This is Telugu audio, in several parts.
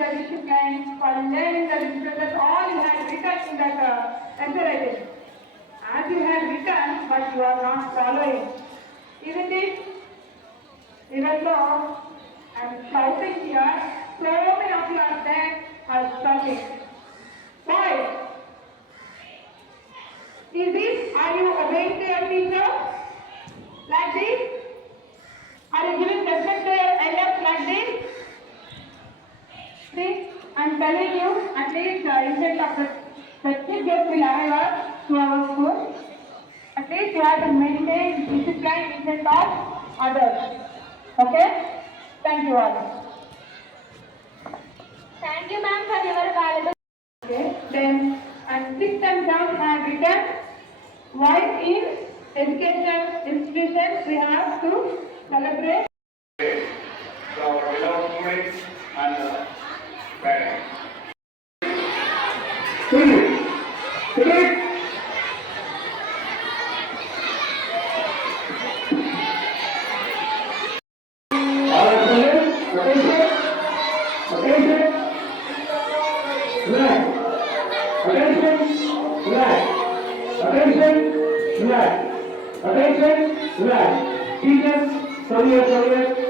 the discipline, for learning the that's all you had written in that uh, essay. As you had written, but you are not following. Isn't it? Even though I'm shouting here, so many of you are there are shouting. Why? Is this, are you obeying your teacher? Like this? Are you giving respect to your elders like this? See, I'm telling you, at least the intent of the, the chief guest will arrive to our school. At least you have to maintain discipline in front of others. Okay? Thank you all. Thank you, ma'am, for your valuable. Okay, then, and sixth and seventh have written, why in educational institutions we have to celebrate Attention, relax. Attention, relax. Teachers, surveyor, surveyor,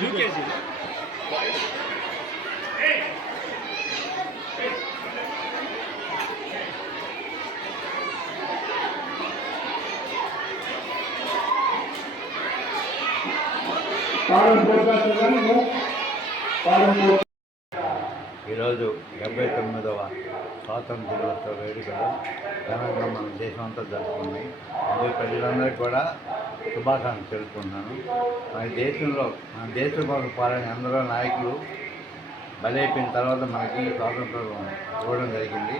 UKG. ఈరోజు డెబ్బై తొమ్మిదవ స్వాతంత్ర దినోత్సవ వేడుకలు ఘనంగా మన దేశం అంతా జరుపుకున్నాయి. అందుకు ప్రజలందరికీ కూడా శుభాకాంక్షలు తెలుపుకుంటున్నాను. మన దేశంలో మన దేశం కొరకు పాలన ఎందరో నాయకులు బలైపోయిన తర్వాత మనకి స్వాతంత్రం ఇవ్వడం జరిగింది.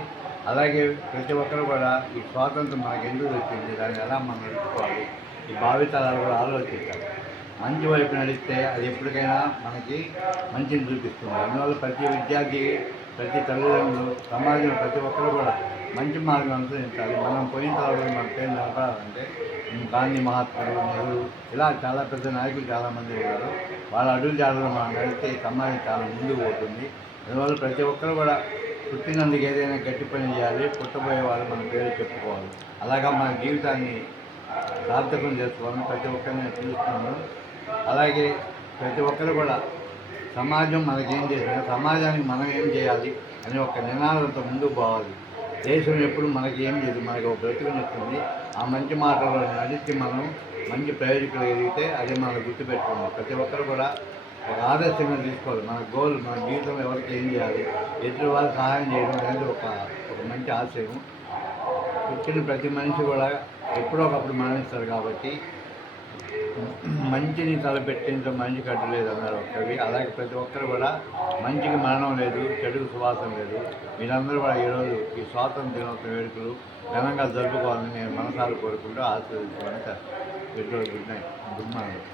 అలాగే ప్రతి ఒక్కరు కూడా ఈ స్వాతంత్రం మనకు ఎందుకు వచ్చింది దాన్ని ఎలా మనం నడుచుకోవాలి ఈ భావితరాలు కూడా ఆలోచించాలి. మంచి వైపు నడిస్తే అది ఎప్పటికైనా మనకి మంచిని చూపిస్తుంది. అందువల్ల ప్రతి విద్యార్థి ప్రతి తల్లిదండ్రులు సమాజంలో ప్రతి ఒక్కరు కూడా మంచి మార్గం అనుసరించాలి మనం పోయిన తర్వాత మన పేరు నిలబడాలంటే గాంధీ మహాత్ముడు నెహ్రూ ఇలా చాలా పెద్ద నాయకులు చాలామంది ఉన్నారు. వాళ్ళ అడుగు జాడలో మనం నడిస్తే సమాజం చాలా ముందుకు పోతుంది. అందువల్ల ప్రతి ఒక్కరు కూడా పుట్టినందుకు ఏదైనా గట్టి పని చేయాలి. పుట్టబోయే వాళ్ళు మన పేరు చెప్పుకోవాలి. అలాగా మన జీవితాన్ని సార్థకం చేసుకోవాలని ప్రతి ఒక్కరిని నేను పిలుస్తున్నాను. అలాగే ప్రతి ఒక్కరు కూడా సమాజం మనకేం చేసినా సమాజానికి మనం ఏం చేయాలి అనే ఒక నినాదంతో ముందుకు పోవాలి. దేశం ఎప్పుడు మనకి ఏం చేయదు మనకి ఒక బ్రతుకునిస్తుంది ఆ మంచి మాటలను నడిచి మనం మంచి ప్రయోజకులు ఎదిగితే అది మనం గుర్తుపెట్టుకోవాలి ప్రతి ఒక్కరు కూడా ఒక ఆదర్శంగా తీసుకోవాలి. మన గోల్ మన జీవితం ఎవరికి ఏం చేయాలి ఎదుటి వాళ్ళు సహాయం చేయడం అనేది ఒక ఒక మంచి ఆశయం. పుట్టిన ప్రతి మనిషి కూడా ఎప్పుడో ఒకప్పుడు మరణిస్తారు కాబట్టి మంచిని తలపెట్టించడం మంచి కట్టలేదు అన్నారు ఒక కవి అలాగే ప్రతి ఒక్కరు కూడా మంచికి మరణం లేదు చెడుకు సువాసన లేదు. మీరందరూ కూడా ఈరోజు ఈ స్వాతంత్ర దినోత్సవ వేడుకలు ఘనంగా జరుపుకోవాలని నేను మనసాలు కోరుకుంటూ ఆశీర్వదించుకోవాలని గుడ్ నైట్. Good morning.